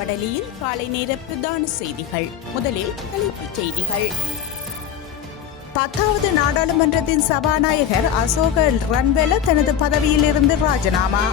வடலியில் காலை நேர பிரதான செய்திகள். முதலில் தலைப்புச் செய்திகள். பத்தாவது நாடாளுமன்றத்தின் சபாநாயகர் அசோக ரன்வெல தனது பதவியிலிருந்து ராஜினாமா.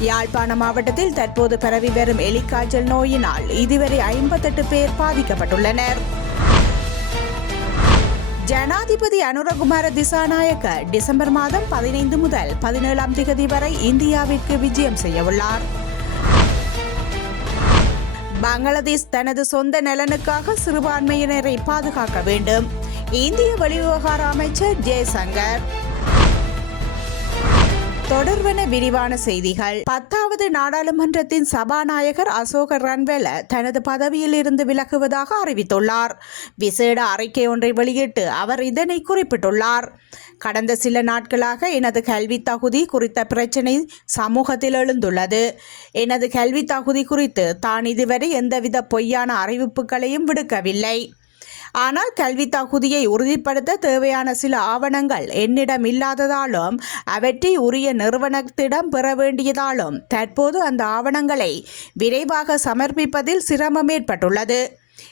யாழ்ப்பாண மாவட்டத்தில் தற்போது பரவி வரும் எலிக்காய்ச்சல் நோயினால் இதுவரை ஐம்பத்தெட்டு பேர் பாதிக்கப்பட்டுள்ளனர். ஜனாதிபதி அனுரகுமார திசாநாயக்க டிசம்பர் மாதம் பதினைந்து முதல் பதினேழாம் திகதி வரை இந்தியாவிற்கு விஜயம் செய்யவுள்ளார். பங்களாதேஷ் தனது சொந்த நலனுக்காக சிறுபான்மையினரை பாதுகாக்க வேண்டும். இந்திய வெளிவிவகார அமைச்சர் ஜெய்சங்கர். தொடர்வன விரிவான செய்திகள். பத்தாவது நாடாளுமன்றத்தின் சபாநாயகர் அசோக ரன்வெல தனது பதவியில் இருந்து விலகுவதாக அறிவித்துள்ளார். விசேட அறிக்கை ஒன்றை வெளியிட்டு அவர் இதனை குறிப்பிட்டுள்ளார். கடந்த சில நாட்களாக எனது கல்வி தகுதி குறித்த பிரச்சினை சமூகத்தில் எழுந்துள்ளது. எனது கல்வி தகுதி குறித்து தான் இதுவரை எந்தவித பொய்யான அறிவிப்புகளையும் விடுக்கவில்லை. ஆனால் கல்வி தகுதியை உறுதிப்படுத்த தேவையான சில ஆவணங்கள் என்னிடம் இல்லாததாலும் அவற்றை உரிய நிறுவனத்திடம் பெற வேண்டியதாலும் தற்போது அந்த ஆவணங்களை விரைவாக சமர்ப்பிப்பதில் சிரமம் ஏற்பட்டுள்ளது.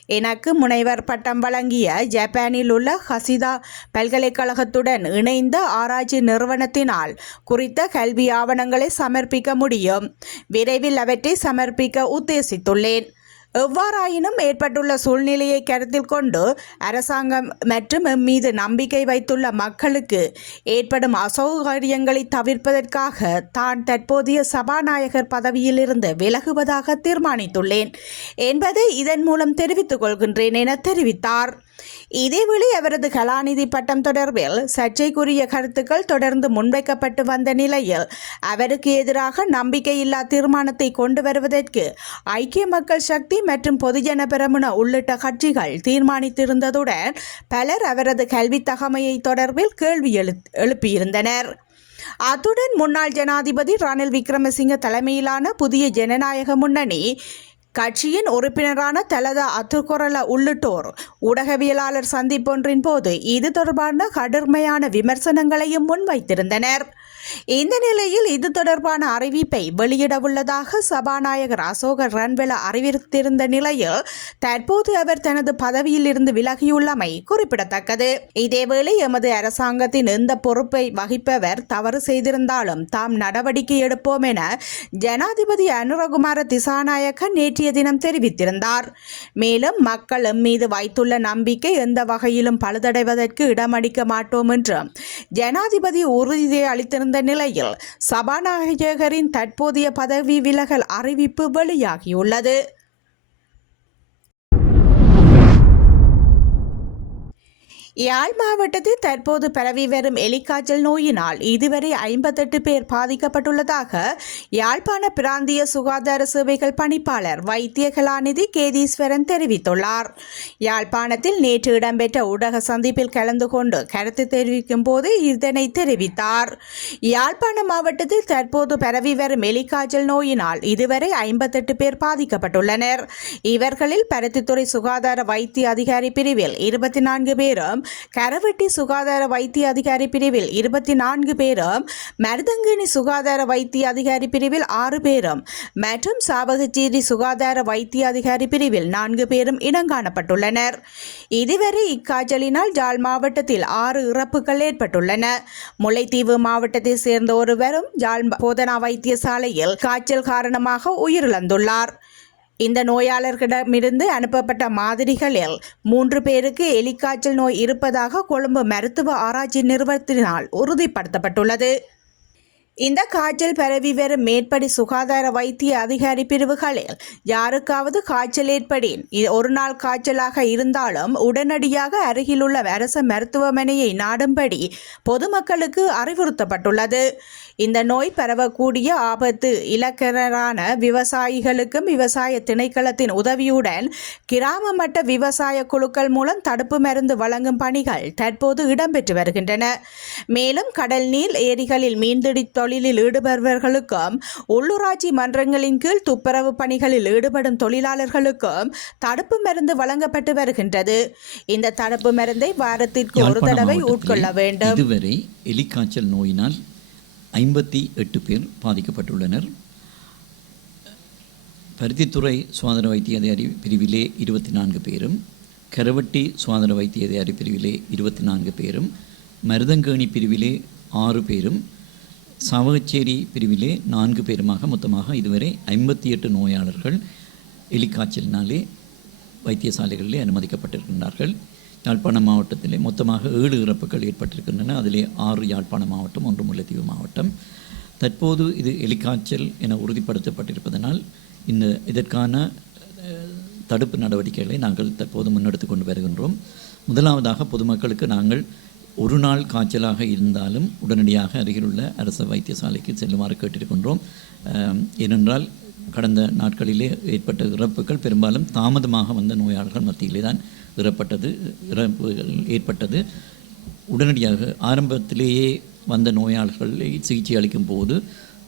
எனக்கு முனைவர் பட்டம் வழங்கிய ஜப்பானில் உள்ள ஹசிதா பல்கலைக்கழகத்துடன் இணைந்த ஆராய்ச்சி நிறுவனத்தினால் குறித்த கல்வி ஆவணங்களை சமர்ப்பிக்க முடியும். விரைவில் அவற்றை சமர்ப்பிக்க உத்தேசித்துள்ளேன். எவ்வாறாயினும் ஏற்பட்டுள்ள சூழ்நிலையை கருத்தில் கொண்டு அரசாங்கம் மற்றும் மீது நம்பிக்கை வைத்துள்ள மக்களுக்கு ஏற்படும் அசௌகரியங்களை தவிர்ப்பதற்காக தான் தற்போதைய சபாநாயகர் பதவியிலிருந்து விலகுவதாக தீர்மானித்துள்ளேன் என்பதை இதன் மூலம் தெரிவித்துக் கொள்கின்றேன் என தெரிவித்தார். இதேவேளை அவரது கலாநிதி பட்டம் தொடர்பில் சர்ச்சைக்குரிய கருத்துக்கள் தொடர்ந்து முன்வைக்கப்பட்டு வந்த நிலையில் அவருக்கு எதிராக நம்பிக்கையில்லா தீர்மானத்தை கொண்டு வருவதற்கு ஐக்கிய மக்கள் சக்தி மற்றும் பொதுஜன பெரமுன உள்ளிட்ட கட்சிகள் தீர்மானித்திருந்ததுடன் பலர் அவரது கல்வி தகமையை தொடர்பில் கேள்வி எழு எழுப்பியிருந்தனர். அத்துடன் முன்னாள் ஜனாதிபதி ரணில் விக்ரமசிங்க தலைமையிலான புதிய ஜனநாயக முன்னணி கட்சியின் உறுப்பினரான தலதா அத்துக்குரல உள்ளிட்டோர் ஊடகவியலாளர் சந்திப்பொன்றின் போது இது தொடர்பான கடுமையான விமர்சனங்களையும் முன்வைத்திருந்தனர். இந்த நிலையில் இது தொடர்பான அறிவிப்பை வெளியிடவுள்ளதாக சபாநாயகர் அசோக ரன்வெல அறிவித்திருந்த நிலையில் தற்போது அவர் தனது பதவியில் இருந்து விலகியுள்ளமை குறிப்பிடத்தக்கது. இதேவேளை எமது அரசாங்கத்தின் இந்த பொறுப்பை வகிப்பவர் தவறு செய்திருந்தாலும் தாம் நடவடிக்கை எடுப்போம் என ஜனாதிபதி அனுரகுமார திசாநாயக்க நேற்றைய தினம் தெரிவித்திருந்தார். மேலும் மக்கள் மீது வைத்துள்ள நம்பிக்கை எந்த வகையிலும் பழுதடைவதற்கு இடமளிக்க மாட்டோம் என்றும் ஜனாதிபதி உறுதியை அளித்திருந்த நிலையில் சபாநாயகரின் தற்போதைய பதவி விலகல் அறிவிப்பு வெளியாகியுள்ளது. யாழ் மாவட்டத்தில் தற்போது பரவி வரும் எலிக்காய்ச்சல் நோயினால் இதுவரை ஐம்பத்தெட்டு பேர் பாதிக்கப்பட்டுள்ளதாக யாழ்ப்பாண பிராந்திய சுகாதார சேவைகள் பணிப்பாளர் வைத்திய கலாநிதி கேதீஸ்வரன் தெரிவித்துள்ளார். யாழ்ப்பாணத்தில் நேற்று இடம்பெற்ற ஊடக சந்திப்பில் கலந்து கொண்டு கருத்து தெரிவிக்கும் போது இதனை தெரிவித்தார். யாழ்ப்பாண மாவட்டத்தில் தற்போது பரவி வரும் எலிக்காய்ச்சல் நோயினால் இதுவரை ஐம்பத்தெட்டு பேர் பாதிக்கப்பட்டுள்ளனர். இவர்களில் பருத்தித்துறை சுகாதார வைத்திய அதிகாரி பிரிவில் இருபத்தி நான்கு பேரும் கரவெட்டி சுகாதார வைத்திய அதிகாரி பிரிவில் இருபத்தி நான்கு பேரும் மருதங்கிணி சுகாதார வைத்திய அதிகாரி பிரிவில் ஆறு பேரும் மற்றும் சாவகச்சேரி சுகாதார வைத்திய அதிகாரி பிரிவில் நான்கு பேரும் இடங்காணப்பட்டுள்ளனர் இதுவரை இக்காய்ச்சலினால் ஜாழ் மாவட்டத்தில் ஆறு இறப்புகள் ஏற்பட்டுள்ளன. முல்லைத்தீவு மாவட்டத்தை சேர்ந்த ஒருவரும் ஜாழ் போதனா வைத்தியசாலையில் காய்ச்சல் காரணமாக உயிரிழந்துள்ளார். இந்த நோயாளர்களிடமிருந்து அனுப்பப்பட்ட மாதிரிகளில் மூன்று பேருக்கு எலிக்காய்ச்சல் நோய் இருப்பதாக கொழும்பு மருத்துவ ஆராய்ச்சி நிறுவனத்தினால் உறுதிப்படுத்தப்பட்டுள்ளது. இந்த காய்ச்சல் பரவி வரும் மேற்படி சுகாதார வைத்திய அதிகாரி பிரிவுகளில் யாருக்காவது காய்ச்சல் ஏற்படின் ஒரு நாள் காய்ச்சலாக இருந்தாலும் உடனடியாக அருகிலுள்ள அரசு மருத்துவமனையை நாடும்படி பொதுமக்களுக்கு அறிவுறுத்தப்பட்டுள்ளது. இந்த நோய் பரவக்கூடிய ஆபத்து இலக்கணரான விவசாயிகளுக்கும் விவசாய திணைக்களத்தின் உதவியுடன் கிராம மட்ட விவசாய குழுக்கள் மூலம் தடுப்பு மருந்து வழங்கும் பணிகள் தற்போது இடம்பெற்று வருகின்றன. மேலும் கடல் நீர் ஏரிகளில் மீன்பிடித்த தொழிலில் ஈடுபடுபவர்களுக்கும் உள்ளூராட்சி மன்றங்களின் கீழ் துப்புரவு பணிகளில் ஈடுபடும் தொழிலாளர்களுக்கும் தடுப்பு மருந்து வழங்கப்பட்டு வருகின்றது. இந்த தடுப்பு மருந்தை வாரத்திற்கு ஒரு தடவை உட்கொள்ள வேண்டும். இதுவரை எலிக்காய்ச்சல் நோயினால் ஐம்பத்தி எட்டு பேர் பாதிக்கப்பட்டுள்ளனர். பருத்தித்துறை சுகாதார வைத்திய அதிகாரி பிரிவிலே இருபத்தி நான்கு பேரும் கரவட்டி சுகாதார வைத்திய அதிகாரி பிரிவிலே இருபத்தி நான்கு பேரும் மருதங்கேணி பிரிவிலே ஆறு பேரும் சாவகச்சேரி பிரிவிலே நான்கு பேருமாக மொத்தமாக இதுவரை ஐம்பத்தி எட்டு நோயாளர்கள் எலிக்காய்ச்சலினாலே வைத்தியசாலைகளிலே அனுமதிக்கப்பட்டிருக்கின்றார்கள். யாழ்ப்பாணம் மாவட்டத்திலே மொத்தமாக ஏழு இறப்புகள் ஏற்பட்டிருக்கின்றன. அதிலே ஆறு யாழ்ப்பாணம் மாவட்டம் ஒன்று முல்லைத்தீவு மாவட்டம். தற்போது இது எலிக்காய்ச்சல் என உறுதிப்படுத்தப்பட்டிருப்பதனால் இந்த இதற்கான தடுப்பு நடவடிக்கைகளை நாங்கள் தற்போது முன்னெடுத்து கொண்டு வருகின்றோம். முதலாவதாக பொதுமக்களுக்கு நாங்கள் ஒரு நாள் காய்ச்சலாக இருந்தாலும் உடனடியாக அருகிலுள்ள அரசு வைத்தியசாலைக்கு செல்லுமாறு கேட்டிருக்கின்றோம். ஏனென்றால் கடந்த நாட்களிலே ஏற்பட்ட இறப்புகள் பெரும்பாலும் தாமதமாக வந்த நோயாளர்கள் மத்தியிலே தான் இறப்பட்டது இறப்புகள் ஏற்பட்டது. உடனடியாக ஆரம்பத்திலேயே வந்த நோயாளர்களை சிகிச்சை அளிக்கும் போது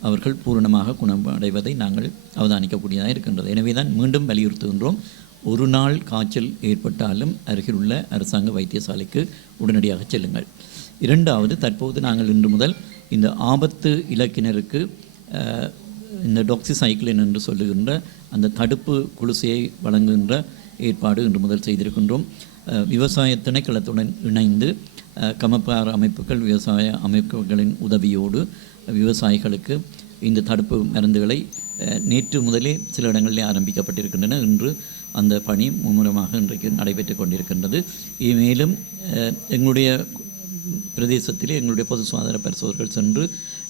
அவர்கள் பூரணமாக குணமடைவதை நாங்கள் அவதானிக்கக்கூடியதாக இருக்கின்றது. எனவே தான் மீண்டும் வலியுறுத்துகின்றோம். ஒரு நாள் காய்ச்சல் ஏற்பட்டாலும் அருகிலுள்ள அரசாங்க வைத்தியசாலைக்கு உடனடியாக செல்லுங்கள். இரண்டாவது தற்போது நாங்கள் இன்று முதல் இந்த ஆபத்து இலக்கினருக்கு இந்த இந்த டாக்ஸிசைக்ளின் என்று சொல்லுகின்ற அந்த தடுப்பு குளிசையை வழங்குகின்ற ஏற்பாடு இன்று முதல் செய்திருக்கின்றோம். விவசாய திணைக்களத்துடன் இணைந்து கமப்பார கமப்பார் அமைப்புகள் விவசாய அமைப்புகளின் உதவியோடு விவசாயிகளுக்கு இந்த தடுப்பு மருந்துகளை நேற்று முதலே சில இடங்களிலே ஆரம்பிக்கப்பட்டிருக்கின்றன. இன்று அந்த பணி மும்முரமாக இன்றைக்கு நடைபெற்று கொண்டிருக்கின்றது. மேலும் எங்களுடைய பிரதேசத்திலே எங்களுடைய பொது சுகாதார பரிசோதகர்கள் சென்று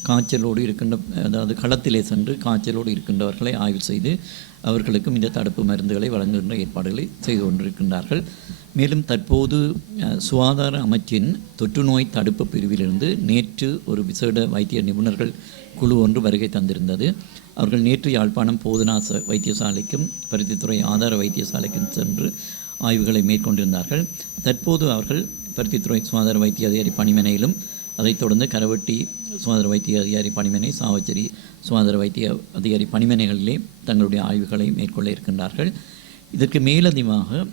காய்ச்சலோடு இருக்கின்ற அதாவது களத்திலே சென்று காய்ச்சலோடு இருக்கின்றவர்களை ஆய்வு செய்து அவர்களுக்கும் இந்த தடுப்பு மருந்துகளை வழங்குகின்ற ஏற்பாடுகளை செய்து கொண்டிருக்கின்றார்கள். மேலும் தற்போது சுகாதார அமைச்சின் தொற்றுநோய் தடுப்பு பிரிவிலிருந்து நேற்று ஒரு விசேட வைத்திய நிபுணர்கள் குழு ஒன்று வருகை தந்திருந்தது. அவர்கள் நேற்று யாழ்ப்பாணம் போதனாச வைத்தியசாலைக்கும் பருத்தித்துறை ஆதார வைத்தியசாலைக்கும் சென்று ஆய்வுகளை மேற்கொண்டிருந்தார்கள். தற்போது அவர்கள் பருத்தித்துறை சுகாதார வைத்திய அதிகாரி பணிமனையிலும் அதைத் தொடர்ந்து கரவட்டி சுகாதார வைத்திய அதிகாரி பணிமனை சாவச்சேரி சுகாதார வைத்திய அதிகாரி பணிமனைகளிலே தங்களுடைய ஆய்வுகளை மேற்கொள்ள இருக்கின்றார்கள். இதற்கு மேலதிகமாக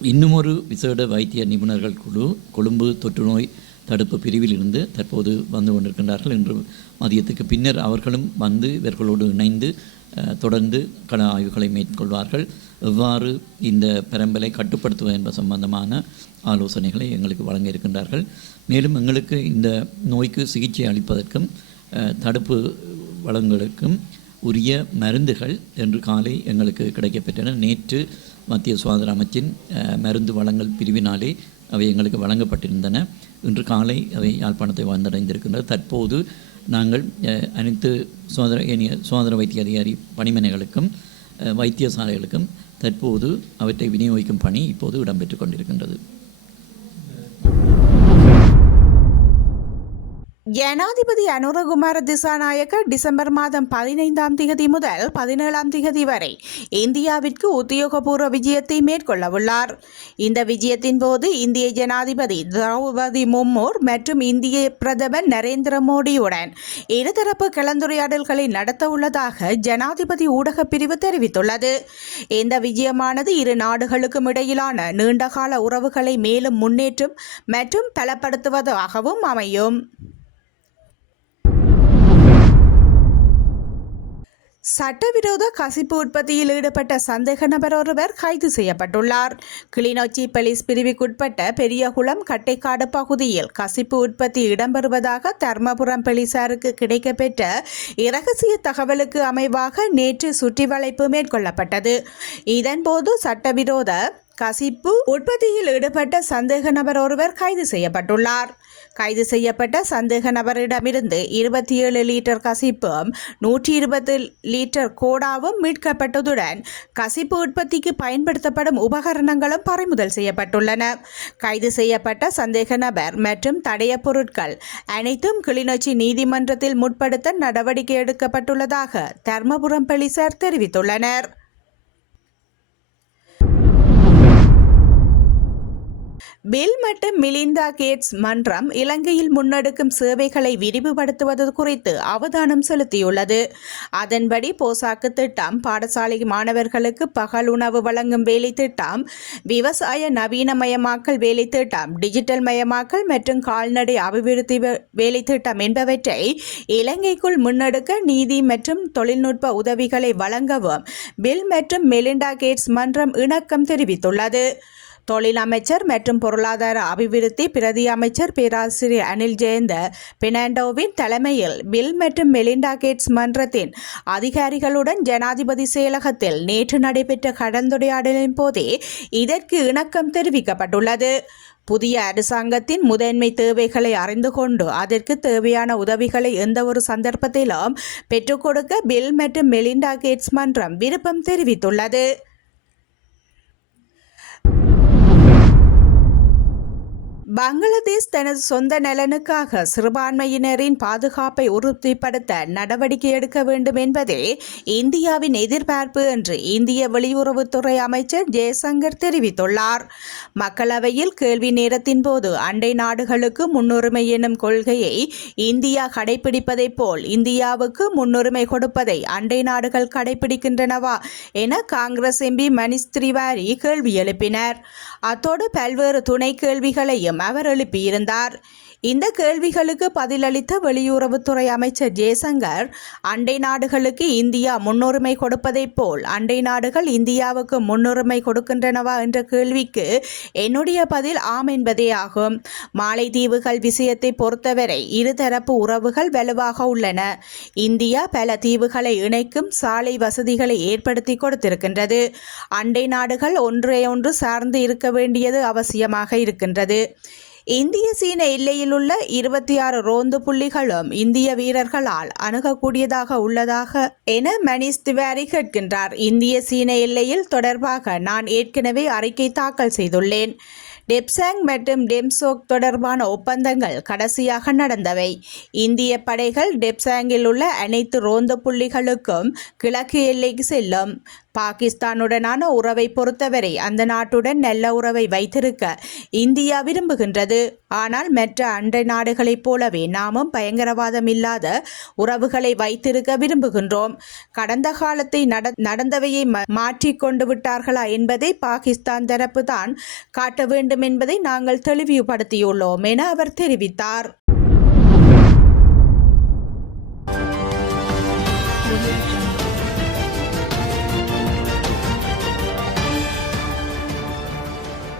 இன்னுமொரு விசேட வைத்திய நிபுணர்கள் குழு கொழும்பு தொற்றுநோய் தடுப்பு பிரிவில் இருந்து தற்போது வந்து கொண்டிருக்கின்றார்கள் என்று மதியத்துக்கு பின்னர் அவர்களும் வந்து இவர்களோடு இணைந்து தொடர்ந்து கள ஆய்வுகளை மேற்கொள்வார்கள். எவ்வாறு இந்த பெரம்பலை கட்டுப்படுத்துவது என்பது சம்பந்தமான ஆலோசனைகளை எங்களுக்கு வழங்க இருக்கின்றார்கள். மேலும் எங்களுக்கு இந்த நோய்க்கு சிகிச்சை அளிப்பதற்கும் தடுப்பு வளங்களுக்கும் உரிய மருந்துகள் என்று காலை எங்களுக்கு கிடைக்கப்பெற்றன. நேற்று மத்திய சுகாதார அமைச்சின் மருந்து வழங்கல் பிரிவினாலே அவை எங்களுக்கு வழங்கப்பட்டிருந்தன. இன்று காலை அவை யாழ்ப்பாணத்தை வந்தடைந்திருக்கின்றது தற்போது நாங்கள் அனைத்து சுகாதார சுதந்திர சுகாதார வைத்திய அதிகாரி பணிமனைகளுக்கும் வைத்தியசாலைகளுக்கும் தற்போது அவற்றை விநியோகிக்கும் பணி இப்போது இடம்பெற்று கொண்டிருக்கின்றது. ஜனாதிபதி அனுரகுமார திசாநாயக்க டிசம்பர் மாதம் பதினைந்தாம் திகதி முதல் பதினேழாம் திகதி வரை இந்தியாவிற்கு உத்தியோகபூர்வ விஜயத்தை மேற்கொள்ளவுள்ளார். இந்த விஜயத்தின் போது இந்திய ஜனாதிபதி திரௌபதி மும்மூர் மற்றும் இந்திய பிரதமர் நரேந்திர மோடியுடன் இருதரப்பு கலந்துரையாடல்களை நடத்த உள்ளதாக ஜனாதிபதி ஊடகப் பிரிவு தெரிவித்துள்ளது. இந்த விஜயமானது இரு நாடுகளுக்கும் இடையிலான நீண்டகால உறவுகளை மேலும் முன்னேற்றும் மற்றும் பலப்படுத்துவதாகவும் அமையும். சட்டவிரோத கசிப்பு உற்பத்தியில் ஈடுபட்ட சந்தேக நபர் ஒருவர் கைது செய்யப்பட்டுள்ளார். கிளிநொச்சி போலீஸ் பிரிவுக்குட்பட்ட பெரியகுளம் கட்டைக்காடு பகுதியில் கசிப்பு உற்பத்தி இடம்பெறுவதாக தர்மபுரம் போலீசாருக்கு கிடைக்கப்பெற்ற இரகசிய தகவலுக்கு அமைவாக நேற்று சுற்றி வளைப்பு மேற்கொள்ளப்பட்டது. இதன்போது சட்டவிரோத கசிப்பு உற்பத்தியில் ஈடுபட்ட சந்தேக நபர் ஒருவர் கைது செய்யப்பட்டுள்ளார். கைது செய்யப்பட்ட சந்தேக நபரிடமிருந்து இருபத்தி ஏழு லிட்டர் கசிப்பும் நூற்றி இருபது லிட்டர் கோடாவும் மீட்கப்பட்டதுடன் கசிப்பு உற்பத்திக்கு பயன்படுத்தப்படும் உபகரணங்களும் பறிமுதல் செய்யப்பட்டுள்ளன. கைது செய்யப்பட்ட சந்தேக நபர் மற்றும் தடைய பொருட்கள் அனைத்தும் கிளிநொச்சி நீதிமன்றத்தில் முற்படுத்த நடவடிக்கை எடுக்கப்பட்டுள்ளதாக தர்மபுரம் போலீசார் தெரிவித்துள்ளனர். பில் மற்றும் மிலிந்தா கேட்ஸ் மன்றம் இலங்கையில் முன்னெடுக்கும் சேவைகளை விரிவுபடுத்துவது குறித்து அவதானம் செலுத்தியுள்ளது. அதன்படி போசாக்கு திட்டம் பாடசாலை மாணவர்களுக்கு பகல் உணவு வழங்கும் வேலை திட்டம் விவசாய நவீனமயமாக்கல் வேலை திட்டம் டிஜிட்டல் மயமாக்கல் மற்றும் கால்நடை அபிவிருத்தி வேலை திட்டம் என்பவற்றை இலங்கைக்குள் முன்னெடுக்க நீதி மற்றும் தொழில்நுட்ப உதவிகளை வழங்கவும் பில் மற்றும் மெலிண்டா கேட்ஸ் மன்றம் இணக்கம் தெரிவித்துள்ளது. தொழில் அமைச்சர் மற்றும் பொருளாதார அபிவிருத்தி பிரதி அமைச்சர் பேராசிரியர் அனில் ஜெயந்த பினாண்டோவின் தலைமையில் பில் மற்றும் மெலிண்டா கேட்ஸ் மன்றத்தின் அதிகாரிகளுடன் ஜனாதிபதி செயலகத்தில் நேற்று நடைபெற்ற கலந்துரையாடலின் போதே இதற்கு இணக்கம் தெரிவிக்கப்பட்டுள்ளது. புதிய அரசாங்கத்தின் முதன்மை தேவைகளை அறிந்து கொண்டு அதற்கு தேவையான உதவிகளை எந்த ஒரு சந்தர்ப்பத்திலும் பெற்றுக்கொடுக்க பில் மற்றும் மெலிண்டா கேட்ஸ் மன்றம் விருப்பம் தெரிவித்துள்ளது. பங்களாதேஷ் தனது சொந்த நலனுக்காக சிறுபான்மையினரின் பாதுகாப்பை உறுதிப்படுத்த நடவடிக்கை எடுக்க வேண்டும் என்பதே இந்தியாவின் எதிர்பார்ப்பு என்று இந்திய வெளியுறவுத்துறை அமைச்சர் ஜெயசங்கர் தெரிவித்துள்ளார். மக்களவையில் கேள்வி நேரத்தின் போது அண்டை நாடுகளுக்கு முன்னுரிமை எனும் கொள்கையை இந்தியா கடைபிடிப்பதைப் போல் இந்தியாவுக்கு முன்னுரிமை கொடுப்பதை அண்டை நாடுகள் கடைபிடிக்கின்றனவா என காங்கிரஸ் எம்பி மணிஷ் திரிவாரி கேள்வி எழுப்பினர். அத்தோடு பல்வேறு துணை கேள்விகளையும் அவர் எழுப்பியிருந்தார். இந்த கேள்விகளுக்கு பதிலளித்த வெளியுறவுத்துறை அமைச்சர் ஜெய்சங்கர் அண்டை நாடுகளுக்கு இந்தியா முன்னுரிமை கொடுப்பதைப் போல் அண்டை நாடுகள் இந்தியாவுக்கு முன்னுரிமை கொடுக்கின்றனவா என்ற கேள்விக்கு என்னுடைய பதில் ஆம் என்பதே ஆகும். மாலைத்தீவுகள் விஷயத்தை பொறுத்தவரை இருதரப்பு உறவுகள் வலுவாக உள்ளன. இந்தியா பல தீவுகளை இணைக்கும் சாலை வசதிகளை ஏற்படுத்தி கொடுத்திருக்கின்றது. அண்டை நாடுகள் ஒன்றையொன்று சார்ந்து இருக்க வேண்டியது அவசியமாக இருக்கின்றது. இந்திய சீன எல்லையில் உள்ள இருபத்தி ஆறு ரோந்து புள்ளிகளும் இந்திய வீரர்களால் அணுகக்கூடியதாக உள்ளதாக என மணிஷ் திவாரி கேட்கின்றார். இந்திய சீன எல்லையில் தொடர்பாக நான் ஏற்கனவே அறிக்கை தாக்கல் செய்துள்ளேன். டெப்சாங் மற்றும் டெம்சோக் தொடர்பான ஒப்பந்தங்கள் கடைசியாக நடந்தவை. இந்திய படைகள் டெப்சாங்கில் உள்ள அனைத்து ரோந்து புள்ளிகளுக்கும் கிழக்கு எல்லைக்கு செல்லும். பாகிஸ்தானுடனான உறவை பொறுத்தவரை அந்த நாட்டுடன் நல்ல உறவை வைத்திருக்க இந்தியா விரும்புகின்றது. ஆனால் மற்ற அண்டை நாடுகளைப் போலவே நாமும் பயங்கரவாதம் இல்லாத உறவுகளை வைத்திருக்க விரும்புகின்றோம். கடந்த காலத்தை நட நடந்தவையை ம- மாற்றிக் கொண்டு விட்டார்களா என்பதை பாகிஸ்தான் தரப்பு தான் காட்ட வேண்டும் என்பதை நாங்கள் தெளிவுபடுத்தியுள்ளோம் என அவர் தெரிவித்தார்.